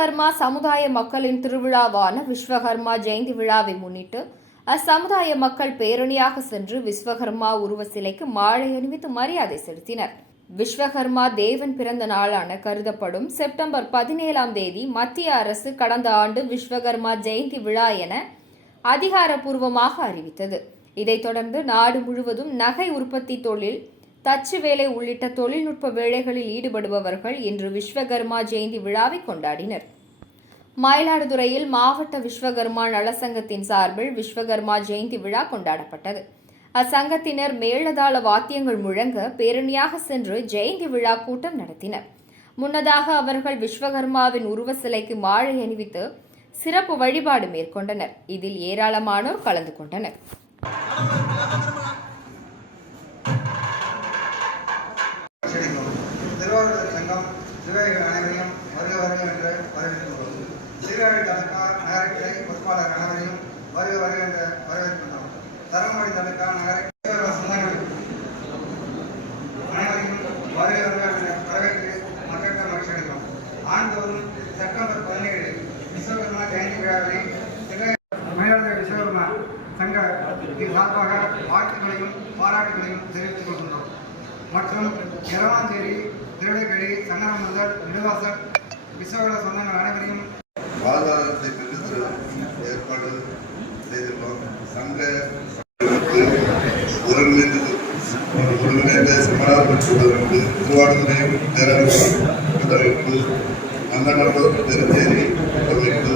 விஸ்வகர்மா சமுதாய மக்களின் திருவிழாவான விஸ்வகர்மா ஜெயந்தி விழாவை முன்னிட்டு அச்சமுதாய மக்கள் பேரணியாக சென்று விஸ்வகர்மா உருவ சிலைக்கு மாலை அணிவித்து மரியாதை செலுத்தினர். விஸ்வகர்மா தேவன் பிறந்த நாளான கருதப்படும் செப்டம்பர் 17ஆம் தேதி மத்திய அரசு கடந்த ஆண்டு விஸ்வகர்மா ஜெயந்தி விழா என அதிகாரப்பூர்வமாக அறிவித்தது. இதைத் தொடர்ந்து நாடு முழுவதும் நகை உற்பத்தி தொழில், தச்சு வேலை உள்ளிட்ட தொழில்நுட்ப வேலைகளில் ஈடுபடுபவர்கள் இன்று விஸ்வகர்மா ஜெயந்தி விழாவை கொண்டாடினர். மயிலாடுதுறையில் மாவட்ட விஸ்வகர்மா நலசங்கத்தின் சார்பில் விஸ்வகர்மா ஜெயந்தி விழா கொண்டாடப்பட்டது. அச்சங்கத்தினர் மேளதாள வாத்தியங்கள் முழங்க பேரணியாக சென்று ஜெயந்தி விழா கூட்டம் நடத்தினர். முன்னதாக அவர்கள் விஸ்வகர்மாவின் உருவ சிலைக்கு மாலை அணிவித்து சிறப்பு வழிபாடு மேற்கொண்டனர். இதில் ஏராளமானோர் கலந்து கொண்டனர். திருவாரூர் சங்கம் சிவகைகள் அனைவரையும் வருக வருக என்று வரவேற்கின்றோம். சீர்காழி தாலுகா நகரக்கிளை பொறுப்பாளர் அனைவரையும் வருக வருக என்று வரவேற்கின்றோம். தரமணி தாலுகா நகர அனைவரையும் வருக வருக என்று வரவேற்று மக்களுக்கு மகிழ்ச்சி அடைகிறோம். ஆண்டுதோறும் செப்டம்பர் 17 விஸ்வகர்மா ஜெயந்தி விழாவை மயிலாடுதுறை விஸ்வகர்மா சங்க சார்பாக வாழ்த்துக்களையும் பாராட்டுகளையும் தெரிவித்துக் கொள்கின்றோம். மற்றும் இரவாஞ்சேரி, திருவிடைக்கழி, சங்கரம் முதல் நெடுவாசல் விஸ்வகர்மா சொந்தங்கள் அனைவரையும் வாழ்வாதாரத்தை பெற்று ஏற்பாடு செய்திருக்கிறோம். சங்க ஒருங்கிணைந்த செமினார் பெற்றுள்ளதற்கு திருவாரூரை கூட்டமைப்பு, நந்தமண்டலம், திருச்சேரி கூட்டமைப்பு